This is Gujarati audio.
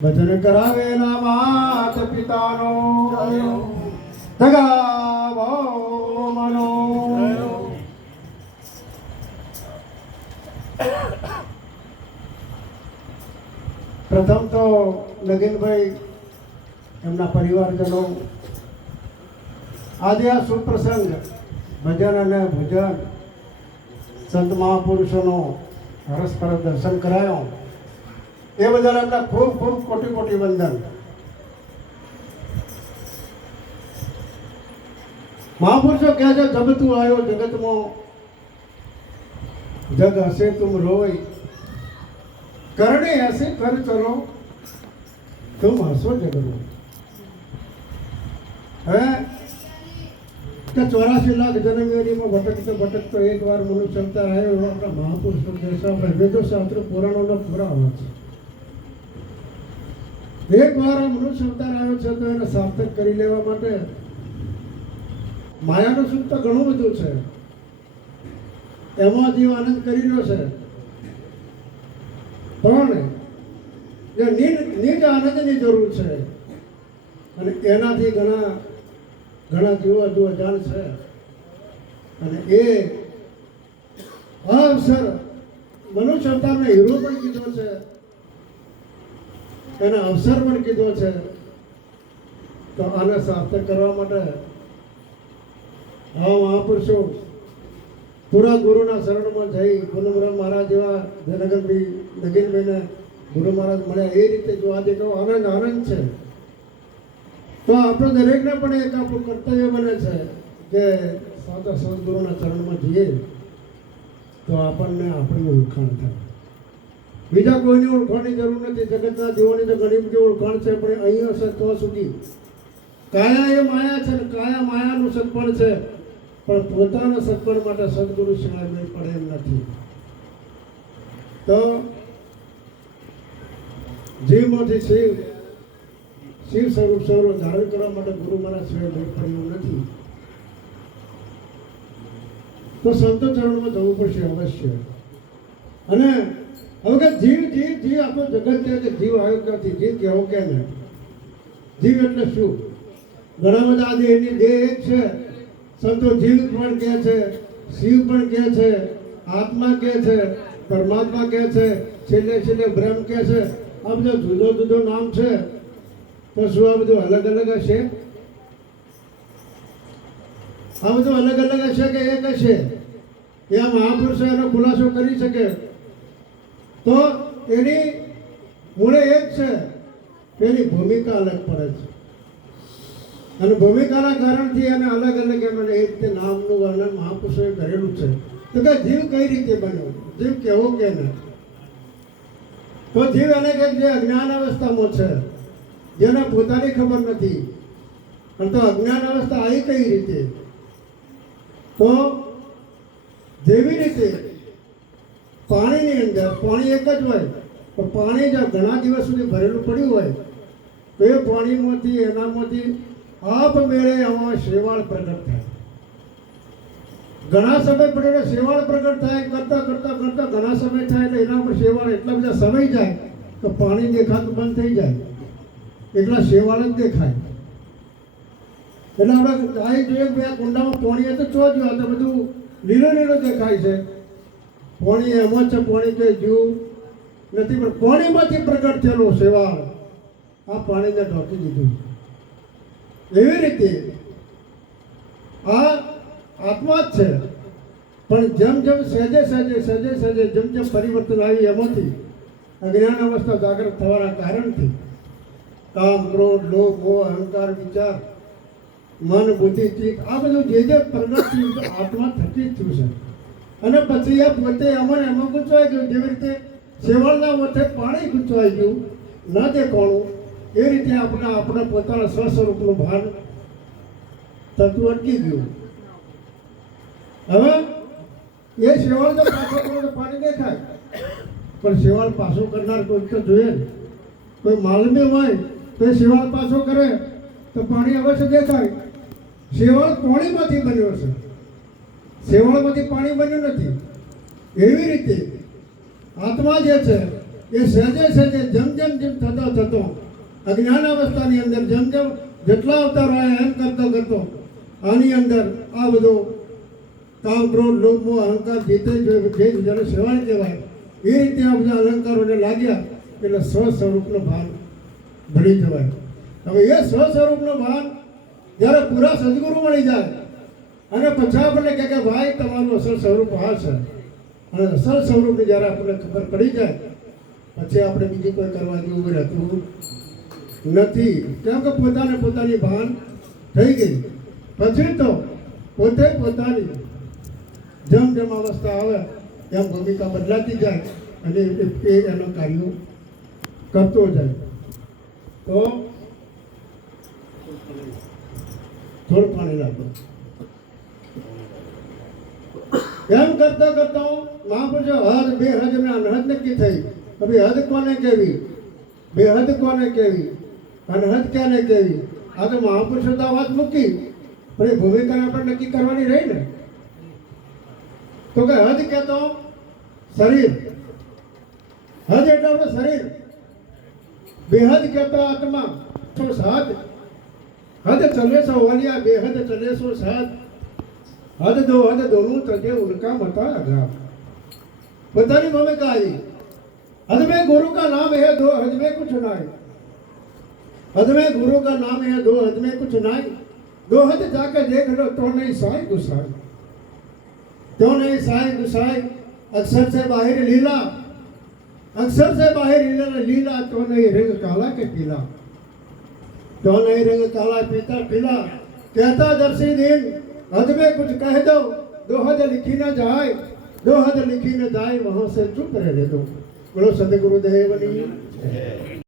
ભજન કરાવેલા માત પિતાનો જગાવો મનો. પ્રથમ તો નગીનભાઈ એમના પરિવારજનો આજે આ સુપ્રસંગ ભજન અને ભોજન સંત મહાપુરુષોનો હરસપર દર્શન કરાયો એ બદલ એમને ખૂબ ખૂબ કોટી કોટી વંદન. મહાપુરુષો કહે છે જબ તું આવ્યો જગતમાં જગ હશે તુમ રોય કરણે હશે કર ચલો તુમ હસો જગમાં. હે કે 84 લાખ જન્મયોનીમાં ભટકતો ભટકતો એક વાર મનુષ્ય અવતાર આવ્યો એવા આપણા મહાપુરુષો દેશા વેદો શાસ્ત્રો પુરાણોનો પૂરા આવે છે. એક વાર મનુષ્ય અવતાર આવ્યો છે તો એને સાર્થક કરી લેવા માટે માયાનું સુખ તો ઘણું બધું છે, એમાં જીવ આનંદ કરી રહ્યો છે, પણ જે નિજ આનંદની જરૂર છે અને એનાથી ઘણા ઘણા જીવો હજુ અજાણ છે. અને એ અવસર મનુષ્ય અવતારને હીરો પણ કીધો છે, એને અવસર પણ કીધો છે. તો આને સાર્થક કરવા માટે આ મહાપુરુષો પૂરા ગુરુના શરણમાં જઈ પૂનમરામ મહારાજ જેવા નગીનભાઈને ગુરુ મહારાજ મળ્યા. એ રીતે જો આજે કહો આનંદ આનંદ છે તો આપણે દરેકને પણ એક આપણું કર્તવ્ય બને છે કે સાચા સદગુરુના ચરણમાં જઈએ તો આપણને આપણી ઓળખાણ થાય. બીજા કોઈની ઓળખાણની જરૂર નથી. જગતના જીવોની તો ઘણી બધી ઓળખાણ છે, પણ અહીં હશે તો સુધી કાયા એ માયા છે ને કાયા માયાનું સત્પણ છે, પણ પોતાના સત્પણ માટે સદગુરુ સિવાય મેળ પડે એમ નથી. તો જીવમાંથી શિવ સ્વરૂપ ધારણ કરવા માટે ગુરુ મહારાજ સિવાય મેળ પડે એવું નથી. તો સંતો ચરણમાં જવું પડશે અવશ્ય. અને હવે કે જીવ જીવ જીવ આખો જગત છે કે જીવ આવ્યો ક્યાંથી, જીવ કેવો કે ને જીવ એટલે શું? ઘણા બધા આજે એની દેહ એક છે. સંતો જીવ પણ કહે છે, શિવ પણ કહે છે, આત્મા કહે છે, પરમાત્મા કહે છે, છેલ્લે છેલ્લે બ્રહ્મ કહે છે. આ બધો જુદો જુદો નામ છે. તો શું આ બધું અલગ અલગ હશે? આ બધું અલગ અલગ હશે કે એક હશે? એ આ મહાપુરુષો એનો ખુલાસો કરી શકે તો એની મૂળે એક છે, એની ભૂમિકા અલગ પડે છે. અને ભૂમિકાના કારણથી એને અલગ અલગ એમ એ રીતે નામનું વર્ણન મહાપુરુષોએ કરેલું છે. તો કે જીવ કઈ રીતે બન્યો, જીવ કેવો કે ને? તો જીવ એને કે જે અજ્ઞાન અવસ્થામાં છે, જેને પોતાની ખબર નથી. પણ તો અજ્ઞાન અવસ્થા આવી કઈ રીતે? તો જેવી રીતે પાણીની અંદર પાણી એક જ હોય, પણ પાણી જો ઘણા દિવસ સુધી ભરેલું પડ્યું હોય તો એ પાણીમાંથી એનામાંથી આપમેળે આમાં શેવાળ પ્રગટ થાય. ઘણા સમય પડેલો શેવાળ પ્રગટ થાય, કરતા કરતા કરતા ઘણા સમય થાય એટલે એના પર શેવાળ એટલા બધા સમય જાય તો પાણી દેખાતું બંધ થઈ જાય, એટલા શેવાળ જ દેખાય. એટલે આપણે ગાય જોઈએ બે કુંડામાં પાણી તો ચો જો તો બધું લીલો લીલો દેખાય છે. પાણી એમાં છે, પાણી કંઈ જીવ નથી, પણ પાણીમાંથી પ્રગટ થયેલો શેવાળ આ પાણીને ઢોકી દીધું. એવી રીતે આ આત્મા જ છે, પણ જેમ જેમ સહેજે જેમ જેમ પરિવર્તન આવી એમાંથી અજ્ઞાન અવસ્થા જાગૃત થવાના કારણથી કામ, ક્રોધ, લોભ, મોહ, અહંકાર, વિચાર, મન, બુદ્ધિ, ચિત્ત આ બધું જે પ્રગટ થયું આત્મા થકી જ થયું છે. અને પછી એ પોતે એમાં ગૂંચવાઈ ગયું. જેવી રીતે શેવાળના વચ્ચે પાણી ગૂંચવાઈ ગયું ન દેખાણું, એ રીતે આપણા પોતાના સ્વસ્વરૂપનું ભાન તત્વ અટકી ગયું. હવે એ શેવાળ જો પાછો કરો તો પાણી દેખાય, પણ શેવાળ પાછો કરનાર કોઈ તો જોઈએ ને. કોઈ માલમી હોય તો એ શેવાળ પાછો કરે તો પાણી અવશ્ય દેખાય. શેવાળ પાણીમાંથી બન્યો છે, શેવાળમાંથી પાણી બન્યું નથી. એવી રીતે આત્મા જે છે એ સહેજે સહેજે જેમ થતો અજ્ઞાન અવસ્થાની અંદર જેમ જેટલા અવતારો આવ્યા એમ કરતો આની અંદર આ બધો કામ ક્રોધ લોભ મોહ અહંકાર જીતે જેને સેવાય કહેવાય એ રીતે આ બધા અલંકારોને લાગ્યા એટલે સ્વસ્વરૂપનું ભાન ભળી જવાય. હવે એ સ્વસ્વરૂપનું ભાન જ્યારે પૂરા સદગુરુ મળી જાય અને પછી આપણને કહે કે ભાઈ તમારું અસલ સ્વરૂપ આ છે, અને અસલ સ્વરૂપની જ્યારે આપણને ખબર પડી જાય પછી આપણે બીજી કોઈ કરવા જેવું રહેતું નથી. કેમ કે પોતાની ભાન થઈ ગઈ. પછી તો પોતે પોતાની જેમ અવસ્થા આવે એમ ભૂમિકા બદલાતી જાય અને એ એનું કાર્યો કરતો જાય. તો થોડું પાણી નાખો. એમ કરતા મહાપુરુષો હદ બે હદ ને અનહદ નક્કી થઈ. હવે હદ કોને કેવી, બે હદ કોને કેવી, અનહદ ક્યાંને કેવી? આ તો મહાપુરુષો તો વાત મૂકી, પણ એ ભૂમિકા આપણે નક્કી કરવાની રહી ને. તો કે હદ કહેતો શરીર, હદ એટલે આપણું શરીર. બેહદ કહેતો આત્મા. તો સાત हद चले सो वालिया बेहद चले सो साथ हद दोनों तजे उनका मता लगा. बतानी भूमिका आई. हद में गुरु का नाम है, दो हद में कुछ नाई. हद में गुरु का नाम है, दो हद में कुछ नाई. दो हद जाकर देख लो तो नहीं साई गुसाई, तो नहीं साई गुसाई. अक्षर से बाहर लीला, अक्षर से बाहर लीला, तो नहीं रंग काला के पीला, तो नहीं रंग काला पीता पीला. कहता दर्शी दिन हद में कुछ कह दो हद लिखी न जाए, दो हद लिखी न जाए, वहां से चुप रहने दो. बोलो सदगुरुदेव की.